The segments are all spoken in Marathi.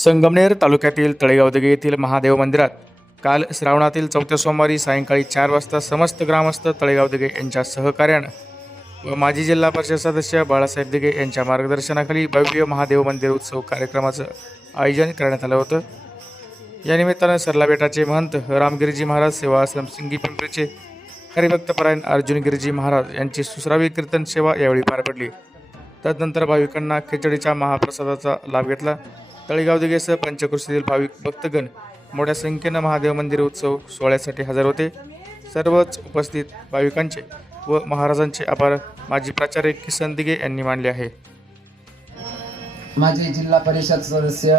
संगमनेर तालुक्यातील तळेगावदगे येथील महादेव मंदिरात काल श्रावणातील चौथ्या सोमवारी सायंकाळी चार वाजता समस्त ग्रामस्थ तळेगाव दिगे यांच्या सहकार्यानं व माजी जिल्हा परिषद सदस्य बाळासाहेब दिगे यांच्या मार्गदर्शनाखाली भव्य महादेव मंदिर उत्सव कार्यक्रमाचं आयोजन करण्यात आलं होतं. या निमित्तानं सरला बेटाचे महंत रामगिरीजी महाराज सेवा आश्रम सिंगी पिंपरीचे हरिभक्तपरायण अर्जुन गिरीजी महाराज यांची सुसरावी कीर्तन सेवा यावेळी पार पडली. तदनंतर भाविकांना खिचडीच्या महाप्रसादाचा लाभ घेतला. तळेगाव दिगेसह पंचकृषीतील भाविक भक्तगण मोठ्या संख्येनं महादेव मंदिर उत्सव सोहळ्यासाठी हजर होते. सर्वच उपस्थित भाविकांचे व महाराजांचे आभार माजी प्राचार्य किसन दिगे यांनी मानले आहे. माझे जिल्हा परिषद सदस्य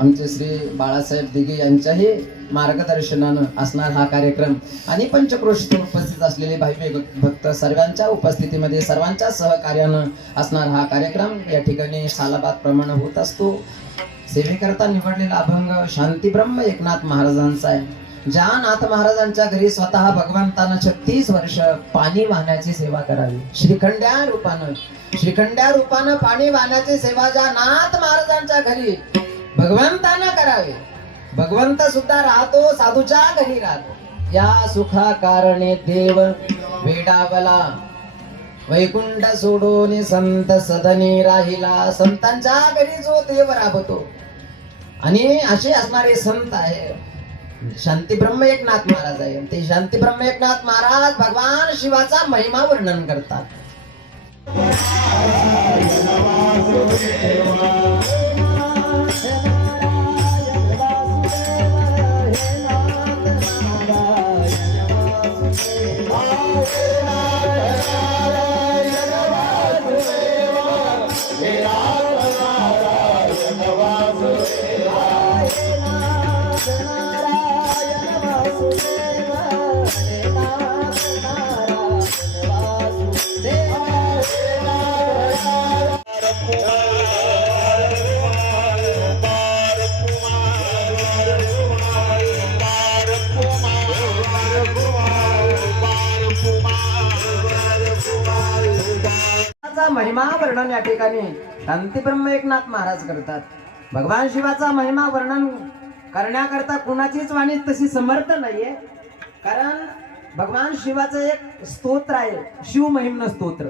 आमचे श्री बाळासाहेब दिघे यांच्याही मार्गदर्शनानं असणार हा कार्यक्रम. आणि पंचक्रोशीतून उपस्थित असलेले भाविक भक्त सर्वांच्या उपस्थितीमध्ये सर्वांच्या सहकार्यानं असणार हा कार्यक्रम. या ठिकाणी सालाबाद प्रमाणे होत असतो. सेवेकरता निवडलेला अभंग शांती ब्रह्म एकनाथ महाराजांचा आहे. ज्या नाथ महाराजांच्या घरी स्वतः भगवंतानं छत्तीस वर्ष पाणी वाहण्याची सेवा करावी. श्रीखंड्या रूपानं श्रीखंड्या रूपानं पाणी वाहण्याची सेवा ज्या नाथ महाराजांच्या घरी भगवंतानं करावी. भगवंत सुद्धा राहतो साधूच्या घरी राहतो. या सुखा कारणे देव वेडावला. वैकुंठ सोडून संत सदनी राहिला. संतांच्या घरी जो देव राबतो आणि असे असणारे संत आहे शांती ब्रह्म एकनाथ महाराज आहे ते शांती ब्रह्म एकनाथ महाराज भगवान शिवाचा महिमा वर्णन करतात. महिमा वर्णन या ठिकाणी. शांतीब्रह्म एकनाथ महाराज करतात. भगवान शिवाचा महिमा वर्णन करण्याकरता कुणाचीच वाणी तशी समर्थ नाहीये. कारण भगवान शिवाचं एक स्तोत्र आहे शिव महिम्न स्तोत्र.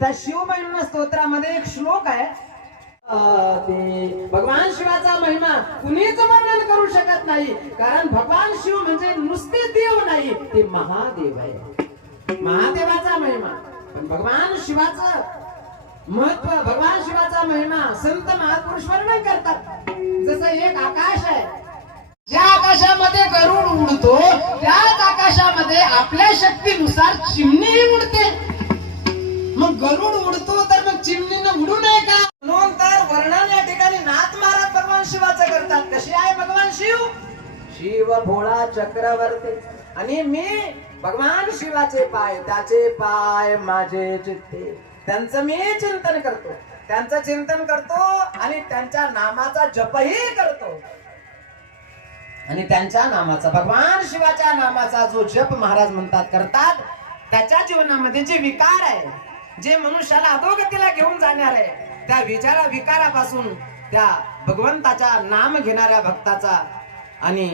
त्या शिव महिम्न स्तोत्रामध्ये एक श्लोक आहे. अं, भगवान शिवाचा महिमा कुणीच वर्णन करू शकत नाही. कारण भगवान शिव म्हणजे नुसते देव नाही ते महादेव आहे. महादेवाचा महिमा. पण भगवान शिवाचं महत्त्व भगवान शिवाचा महिमा संत महापुरुष वर्णन करतात. जसं एक आकाश आहे ज्या आकाशामध्ये गरुड उडतो त्याच आकाशामध्ये आपल्या शक्तीनुसार चिमणीही उडते. मग गरुड उडतो तर मग चिमणीनं उडू नये का? म्हणून तर वर्णन या ठिकाणी नाथ महाराज भगवान शिवाचं करतात. कशी आहे भगवान शिव? शिव भोळा चक्रवर्ती. आणि मी भगवान शिवाचे पाय त्याचे पाय माझे चित्ते. त्यांचं मी चिंतन करतो. त्यांचं चिंतन करतो आणि त्यांच्या नामाचा जपही करतो. आणि त्यांच्या नामाचा भगवान शिवाच्या नामाचा जो जप महाराज म्हणतात करतात त्याच्या जीवनामध्ये जे विकार आहे जे मनुष्याला अधोगतीला घेऊन जाणार आहे त्या विचारा विकारापासून त्या भगवंताच्या नाम घेणाऱ्या भक्ताचा आणि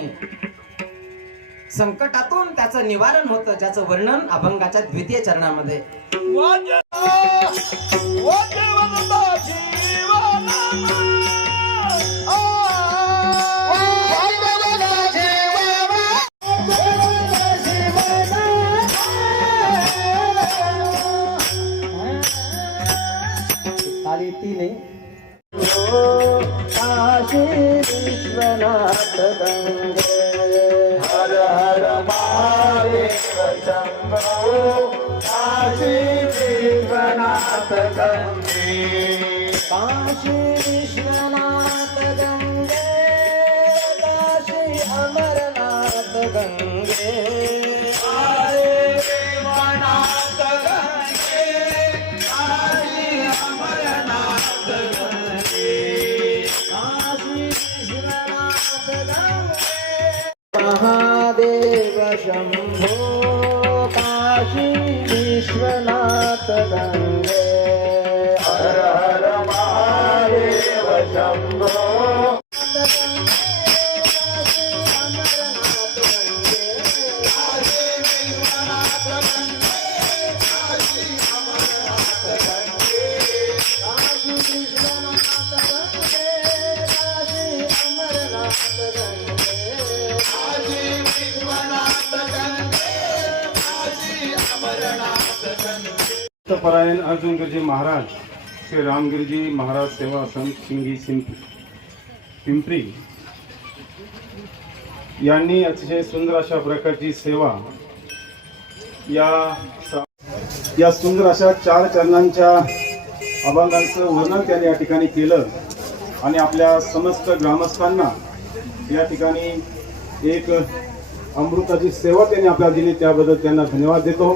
संकटातून त्याचं निवारण होतं ज्याचं वर्णन अभंगाच्या द्वितीय चरणामध्ये. ताली तीन काशी विश्वनाथ गंगे विश्वनाथ गंगे काशी विश्वनाथ गंगे काशी अमरनाथ गंगे हरे विश्वनाथ गंगे काशी अमरनाथ गंगे काशी विश्वनाथ गंगे। परायण अर्जुन गुरुजी महाराज श्री रामगिरीजी महाराज सेवा संत सिंगी सिंप पिंपरी यांनी अतिशय सुंदर अशा प्रकारची सेवा या या सुंदर अशा चार चरणांच्या अभंगांचं वर्णन त्यांनी या ठिकाणी केलं आणि आपल्या समस्त ग्रामस्थांना या ठिकाणी एक अमृताची सेवा त्यांनी आपल्याला दिली. त्याबद्दल त्यांना धन्यवाद देतो.